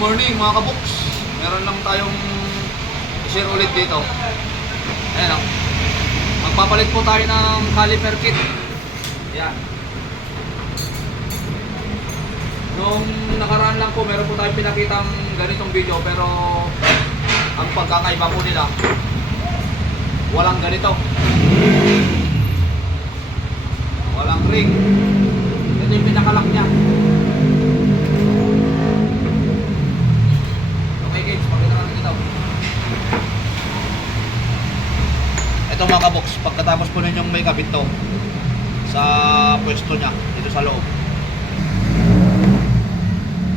morning mga kabuks. Meron lang tayong share ulit dito. Ayan o. Magpapalit po tayo ng caliper kit. Ayan. Nung nakaraan lang po, meron po tayong pinakitang ganitong video. Pero ang pagkakaiba po nila, walang ganito. Walang ring. Ito yung pinakalak niya. Ito mga kaboks, pagkatapos po ninyong may kabit to sa pwesto niya dito sa loob.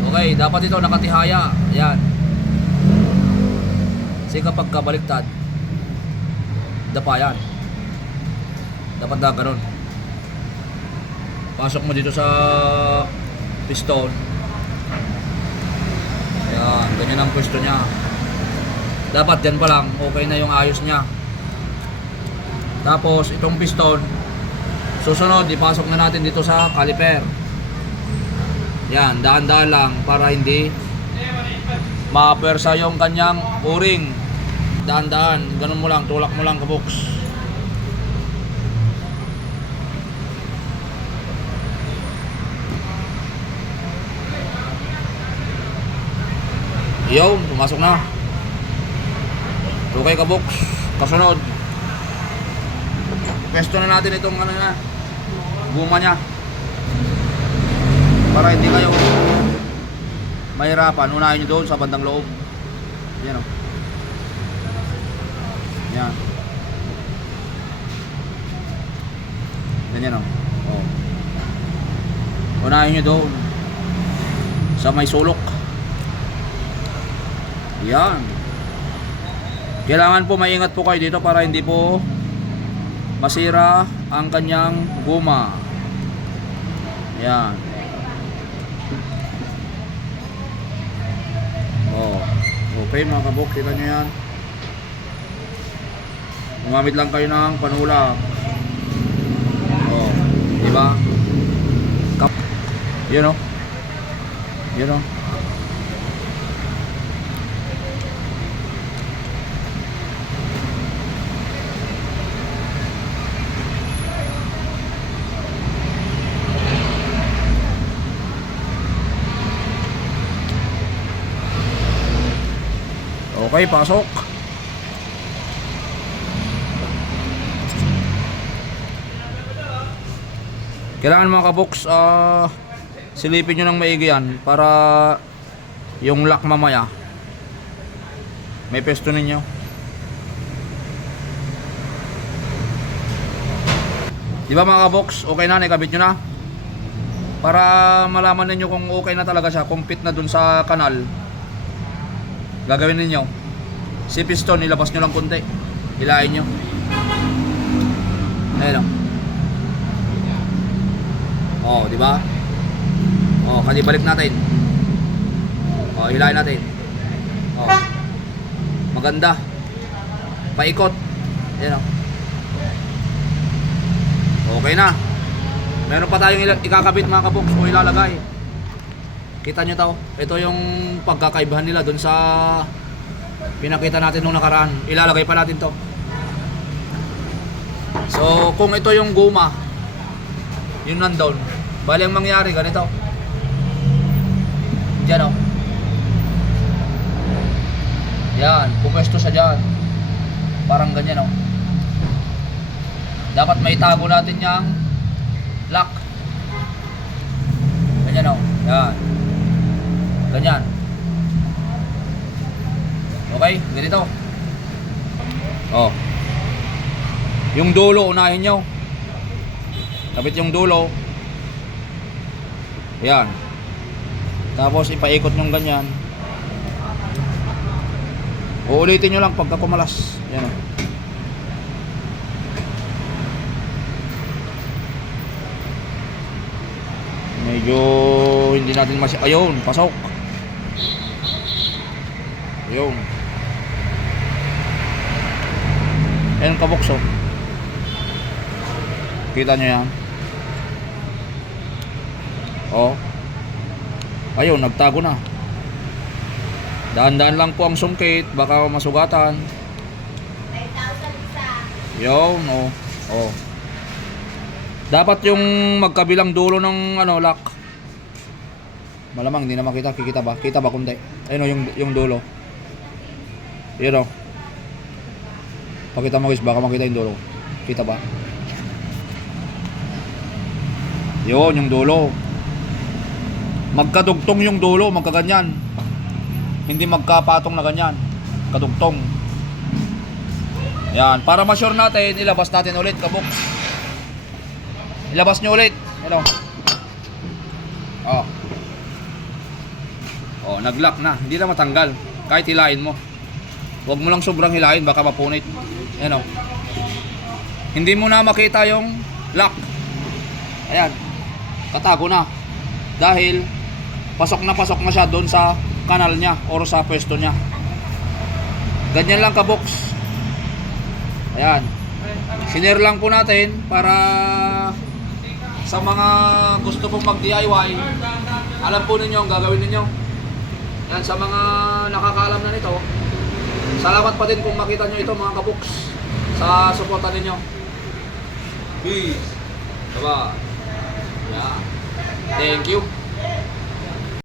Okay, dapat ito nakatihaya. Ayan. Kasi kapag kabaliktad, dapa yan. Dapat na ganun. Pasok mo dito sa piston. Ayan, ganyan ang pwesto niya. Dapat dyan pa lang, okay na yung ayos niya. Tapos itong piston, susunod ipasok na natin dito sa caliper. Yan, daan-daan lang para hindi mapersa yung kanyang o-ring. Daan-daan, ganun mo lang, tulak mo lang kaboks. Yo, pumasok na. Okay kaboks, kasunod. Pwesto na natin itong ano na, guma niya. Para hindi kayo mahirapan. Unahin nyo doon sa bandang loob. Yan o. Yan. Ganyan o. Oh. Unahin nyo doon sa may sulok. Yan. Kailangan po maingat po kayo dito para hindi po masira ang kanyang guma. Yan. Oh, okay mga kabok, kita nyo yan. Gumamit lang kayo ng panulak. Oh, diba? Yun o. Yun o. Okay, pasok. Kailangan mga kaboks, silipin nyo ng maigi yan para yung lock mamaya may pesto ninyo. Diba mga kaboks, okay na, nakabit nyo na para malaman ninyo kung okay na talaga siya, kung fit na dun sa kanal. Gagawin ninyo, si piston, ilabas nyo lang konti, hilahin nyo. Ayan o. Oh, diba? Oh, kanibalik natin. Oh, hilahin natin. Oh, maganda. Paikot. Ayan o. Okay na. Meron pa tayong ikakabit mga kaboks o ilalagay. Kita nyo to. Ito yung pagkakaibahan nila dun sa pinakita natin nung nakaraan. Ilalagay pa natin to. So kung ito yung guma, yun nandun, bali ang mangyari ganito. Diyan o. Yan, pupwesto siya dyan. Parang ganyan o. Dapat may tago natin yung lock. Ganyan o. Yan. Ganyan. Okay, ganito. Oh. Yung dulo unahin nyo. Kapit yung dulo. Ayan. Tapos ipaikot nyo ganyan. Uulitin nyo lang pagka kumalas. Ayan. Medyo hindi natin ayun, pasok. Ayun. Ayan kabukso. Kita nyo yan. Oh. Ayun, nagtago na. Daan-daan lang po ang sungkit, baka masugatan. 5,000 isa. Yun, oh. Oh. Dapat yung magkabilang dulo ng ano, lock. Malamang hindi na makita, kikita ba? Kita ba kundi? Ayun oh, yung dulo. Yun oh. Pakita mo guys, baka makita yung dulo. Kita ba? Yun, yung dulo. Magkadugtong yung dulo, magkaganyan. Hindi magkapatong na ganyan. Kadugtong. Yan, para ma-sure natin, ilabas natin ulit, kabox. Ilabas nyo ulit. Hello. Oh. Oh, nag-lock na. Hindi na matanggal. Kahit hilahin mo. Huwag mo lang sobrang hilahin, baka mapunit. Ayan oh. Hindi mo na makita yung lock. Ayan. Katago na. Dahil pasok na siya doon sa kanal niya or sa pwesto niya. Ganyan lang kabox. Ayan. Sinare lang po natin para sa mga gusto pong mag-DIY, alam po ninyo ang gagawin ninyo. Yan, sa mga nakakaalam na nito, salamat pa din kung makita nyo ito mga kabox sa suporta ninyo. Peace. Bye-bye. Yeah. Thank you.